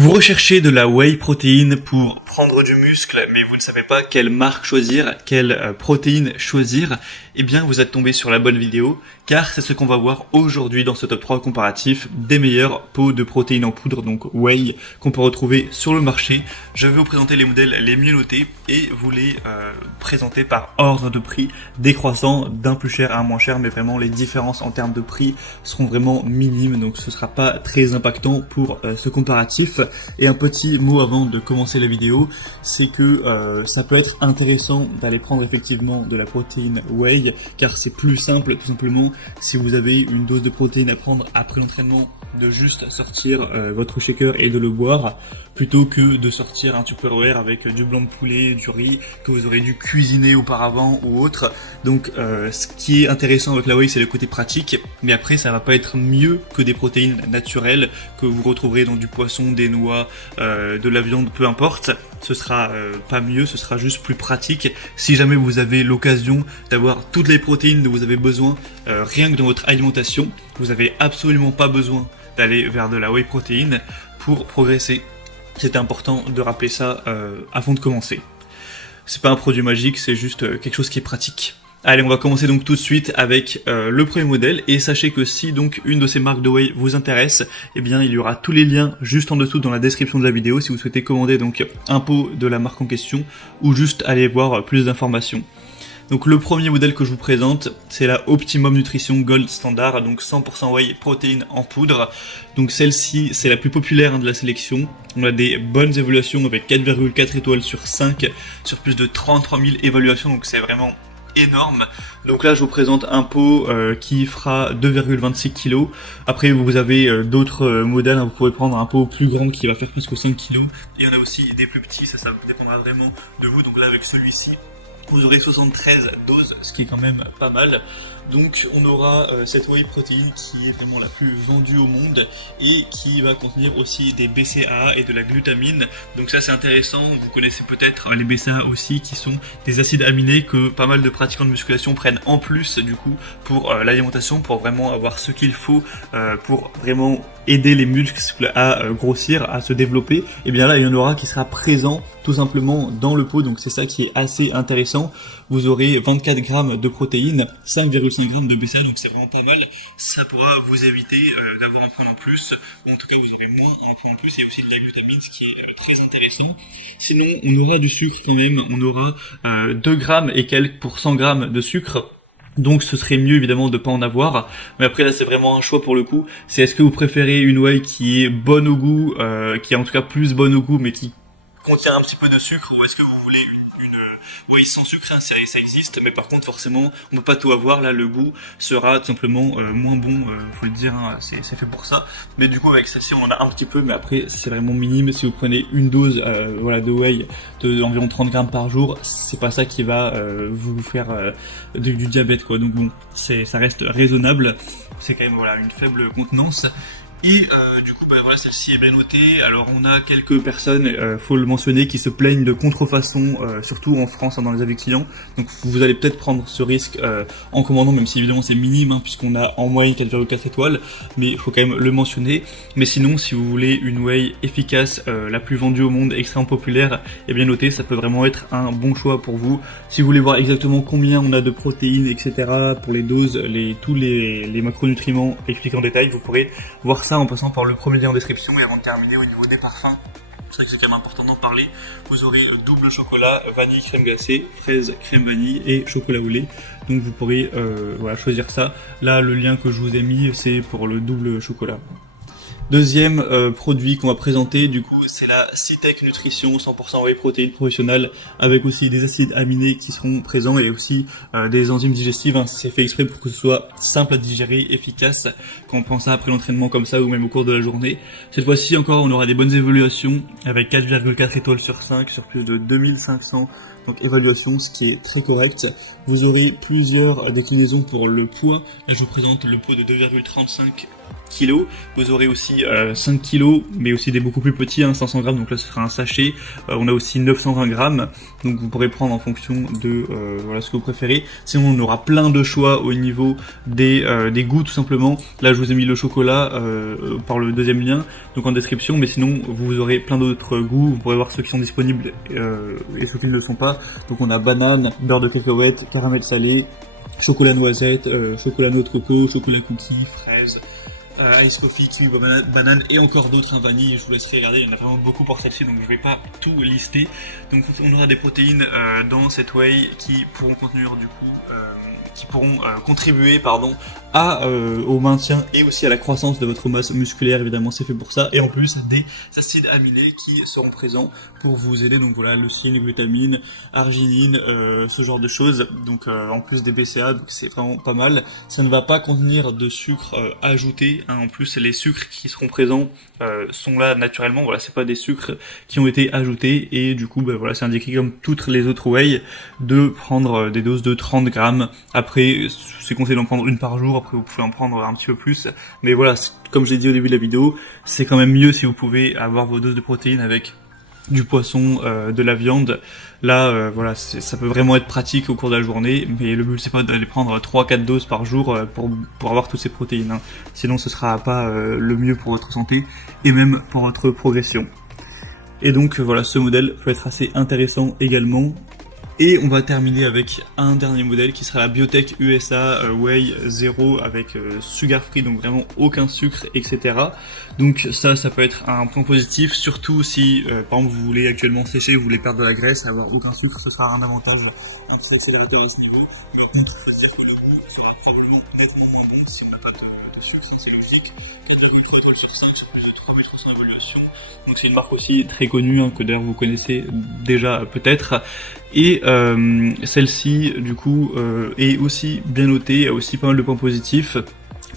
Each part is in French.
Vous recherchez de la whey protéine pour prendre du muscle, mais vous ne savez pas quelle marque choisir, quelle protéine choisir, eh bien vous êtes tombé sur la bonne vidéo, car c'est ce qu'on va voir aujourd'hui dans ce top 3 comparatif des meilleurs pots de protéines en poudre, donc whey, qu'on peut retrouver sur le marché. Je vais vous présenter les modèles les mieux notés et vous les présenter par ordre de prix décroissant d'un plus cher à un moins cher, mais vraiment les différences en termes de prix seront vraiment minimes, donc ce sera pas très impactant pour ce comparatif. Et un petit mot avant de commencer la vidéo, c'est que ça peut être intéressant d'aller prendre effectivement de la protéine whey, car c'est plus simple tout simplement si vous avez une dose de protéine à prendre après l'entraînement, de juste sortir votre shaker et de le boire, plutôt que de sortir un Tupperware avec du blanc de poulet, du riz que vous aurez dû cuisiner auparavant ou autre. Donc ce qui est intéressant avec la whey, c'est le côté pratique, mais après ça va pas être mieux que des protéines naturelles que vous retrouverez dans du poisson, des noix, de la viande, peu importe. Ce sera pas mieux, ce sera juste plus pratique. Si jamais vous avez l'occasion d'avoir toutes les protéines dont vous avez besoin rien que dans votre alimentation, vous avez absolument pas besoin d'aller vers de la whey protéine pour progresser. C'est important de rappeler ça avant de commencer. C'est pas un produit magique, c'est juste quelque chose qui est pratique. Allez, on va commencer donc tout de suite avec le premier modèle, et sachez que si donc une de ces marques de whey vous intéresse, eh bien il y aura tous les liens juste en dessous dans la description de la vidéo si vous souhaitez commander donc un pot de la marque en question ou juste aller voir plus d'informations. Donc le premier modèle que je vous présente, c'est la Optimum Nutrition Gold Standard, donc 100% whey protéine en poudre. Donc celle-ci, c'est la plus populaire de la sélection. On a des bonnes évaluations avec 4,4 étoiles sur 5, sur plus de 33 000 évaluations, donc c'est vraiment énorme. Donc là je vous présente un pot qui fera 2,26 kg. Après vous avez d'autres modèles, hein. Vous pourrez prendre un pot plus grand qui va faire presque 5 kg. Et on a aussi des plus petits, ça dépendra vraiment de vous. Donc là avec celui-ci, vous aurez 73 doses, ce qui est quand même pas mal. Donc on aura cette whey protéine qui est vraiment la plus vendue au monde et qui va contenir aussi des BCAA et de la glutamine. Donc ça c'est intéressant, vous connaissez peut-être les BCAA aussi, qui sont des acides aminés que pas mal de pratiquants de musculation prennent en plus du coup pour l'alimentation, pour vraiment avoir ce qu'il faut pour vraiment aider les muscles à grossir, à se développer. Et bien là il y en aura qui sera présent tout simplement dans le pot, donc c'est ça qui est assez intéressant. Vous aurez 24 grammes de protéines, 5,5 grammes de BCAA, donc c'est vraiment pas mal. Ça pourra vous éviter d'avoir un point en plus, ou en tout cas vous aurez moins un point en plus. Il y a aussi de la glutamine, ce qui est très intéressant. Sinon on aura du sucre quand même, on aura 2 grammes et quelques pour 100 grammes de sucre. Donc ce serait mieux évidemment de pas en avoir, mais après là c'est vraiment un choix pour le coup. C'est est-ce que vous préférez une whey qui est bonne au goût, qui est en tout cas plus bonne au goût mais qui contient un petit peu de sucre, ou est-ce que vous voulez une whey sans sucre? Ça existe, mais par contre forcément on peut pas tout avoir. Là le goût sera tout simplement moins bon, faut le dire, hein, c'est fait pour ça. Mais du coup avec celle-ci on en a un petit peu, mais après c'est vraiment minime. Si vous prenez une dose voilà, de whey de environ 30 grammes par jour, c'est pas ça qui va vous faire du diabète quoi. Donc bon, ça reste raisonnable, c'est quand même voilà une faible contenance. Et du coup voilà, celle-ci est bien notée. Alors on a quelques personnes, faut le mentionner, qui se plaignent de contrefaçon, surtout en France, hein, dans les avis clients. Donc vous allez peut-être prendre ce risque en commandant, même si évidemment c'est minime, hein, puisqu'on a en moyenne 4,4 étoiles, mais il faut quand même le mentionner. Mais sinon, si vous voulez une whey efficace, la plus vendue au monde, extrêmement populaire et bien notée, ça peut vraiment être un bon choix pour vous. Si vous voulez voir exactement combien on a de protéines, etc., pour les doses, tous les macronutriments expliqués en détail, vous pourrez voir ça en passant par le premier lien en description. Et avant de terminer, au niveau des parfums, c'est vrai que c'est quand même important d'en parler. Vous aurez double chocolat, vanille, crème glacée, fraise, crème vanille et chocolat au lait. Donc vous pourrez voilà, choisir ça. Là le lien que je vous ai mis, c'est pour le double chocolat. Deuxième produit qu'on va présenter, du coup, c'est la Cytec Nutrition 100% whey protéine professionnelle, avec aussi des acides aminés qui seront présents et aussi des enzymes digestives, hein. C'est fait exprès pour que ce soit simple à digérer, efficace, quand on prend ça après l'entraînement comme ça ou même au cours de la journée. Cette fois-ci encore, on aura des bonnes évaluations avec 4,4 étoiles sur 5, sur plus de 2500 donc évaluation, ce qui est très correct. Vous aurez plusieurs déclinaisons pour le poids. Là je vous présente le pot de 2,35 kilos. Vous aurez aussi 5 kilos, mais aussi des beaucoup plus petits, 500 grammes, donc là ce sera un sachet. On a aussi 920 grammes, donc vous pourrez prendre en fonction de voilà ce que vous préférez. Sinon on aura plein de choix au niveau des goûts tout simplement. Là je vous ai mis le chocolat par le deuxième lien, donc en description, mais sinon vous aurez plein d'autres goûts, vous pourrez voir ceux qui sont disponibles et ceux qui ne le sont pas. Donc on a banane, beurre de cacahuète, caramel salé, chocolat noisette, chocolat noix de coco, chocolat cookie, fraise, ice coffee, kiwi, banane et encore d'autres, vanille. Je vous laisserai regarder, il y en a vraiment beaucoup pour celle-ci, donc je vais pas tout lister. Donc on aura des protéines dans cette whey qui pourront contenir du coup contribuer au maintien et aussi à la croissance de votre masse musculaire, évidemment c'est fait pour ça, et en plus des acides aminés qui seront présents pour vous aider, donc voilà, leucine, glutamine, arginine, ce genre de choses, donc en plus des BCA, donc c'est vraiment pas mal. Ça ne va pas contenir de sucre ajouté, en plus les sucres qui seront présents sont là naturellement, voilà, c'est pas des sucres qui ont été ajoutés, et du coup voilà, c'est indiqué comme toutes les autres whey de prendre des doses de 30 grammes. Après, c'est conseillé d'en prendre une par jour, après vous pouvez en prendre un petit peu plus, mais voilà, comme je l'ai dit au début de la vidéo, c'est quand même mieux si vous pouvez avoir vos doses de protéines avec du poisson, de la viande. Là, voilà, ça peut vraiment être pratique au cours de la journée, mais le but c'est pas d'aller prendre 3-4 doses par jour pour avoir toutes ces protéines, sinon ce sera pas le mieux pour votre santé, et même pour votre progression. Et donc voilà, ce modèle peut être assez intéressant également. Et on va terminer avec un dernier modèle qui sera la Biotech USA Whey 0 avec sugar free, donc vraiment aucun sucre, etc. Donc ça peut être un point positif, surtout si par exemple vous voulez actuellement sécher, vous voulez perdre de la graisse, avoir aucun sucre, ce sera un avantage, un petit accélérateur à ce niveau. Mais par contre, il faut se dire que le goût sera probablement nettement moins bon si on n'a pas de sucre, c'est logique. 4,3 étoiles sur 5 sur plus de 3300 d'évaluation. Donc c'est une marque aussi très connue, que d'ailleurs vous connaissez déjà peut-être. Et celle-ci du coup est aussi bien notée, a aussi pas mal de points positifs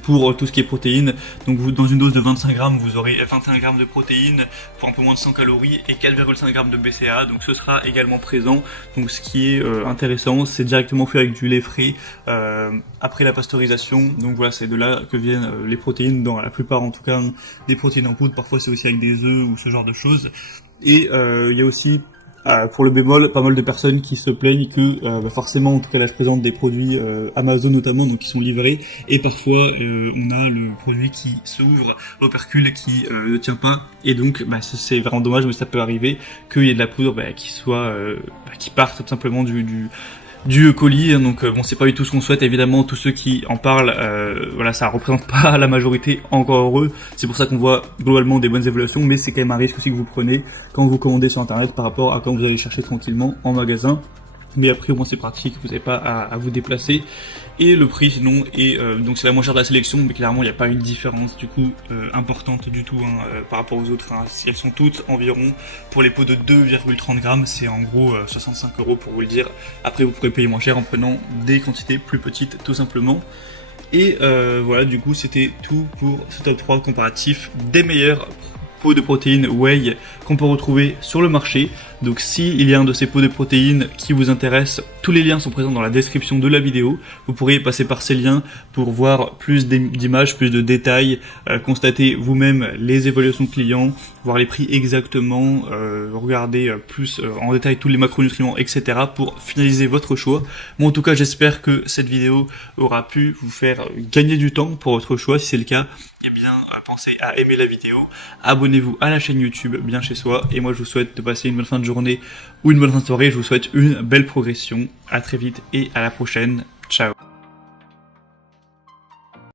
pour tout ce qui est protéines. Donc vous, dans une dose de 25 grammes, vous aurez 21 grammes de protéines pour un peu moins de 100 calories et 4,5 grammes de BCA, donc ce sera également présent. Donc ce qui est intéressant, c'est directement fait avec du lait frais après la pasteurisation. Donc voilà, c'est de là que viennent les protéines, dans la plupart en tout cas, des protéines en poudre. Parfois c'est aussi avec des œufs ou ce genre de choses. Et il y a aussi pour le bémol, pas mal de personnes qui se plaignent que forcément, en tout cas là je présente des produits Amazon notamment, donc qui sont livrés, et parfois on a le produit qui s'ouvre, l'opercule qui ne tient pas, et donc c'est vraiment dommage, mais ça peut arriver qu'il y ait de la poudre qui parte tout simplement du colis, donc bon, c'est pas du tout ce qu'on souhaite, évidemment. Tous ceux qui en parlent, voilà, ça représente pas la majorité, encore heureux. C'est pour ça qu'on voit globalement des bonnes évaluations, mais c'est quand même un risque aussi que vous prenez quand vous commandez sur internet par rapport à quand vous allez chercher tranquillement en magasin. Mais après au moins c'est pratique, vous n'avez pas à vous déplacer. Et le prix sinon est donc c'est la moins chère de la sélection, mais clairement il n'y a pas une différence du coup importante du tout par rapport aux autres. Si elles sont toutes environ, pour les pots de 2,30 grammes, c'est en gros 65 € pour vous le dire. Après vous pourrez payer moins cher en prenant des quantités plus petites tout simplement. Et voilà, du coup c'était tout pour ce top 3 comparatif des meilleurs pots de protéines whey qu'on peut retrouver sur le marché. Donc s'il y a un de ces pots de protéines qui vous intéresse, tous les liens sont présents dans la description de la vidéo. Vous pourrez passer par ces liens pour voir plus d'images, plus de détails, constater vous-même les évaluations clients, voir les prix exactement, regarder plus en détail tous les macronutriments, etc. pour finaliser votre choix. Moi en tout cas j'espère que cette vidéo aura pu vous faire gagner du temps pour votre choix. Si c'est le cas, eh bien pensez à aimer la vidéo, abonnez-vous à la chaîne YouTube Bien Chez Soi, et moi je vous souhaite de passer une bonne fin de journée ou une bonne fin de soirée. Je vous souhaite une belle progression. À très vite et à la prochaine.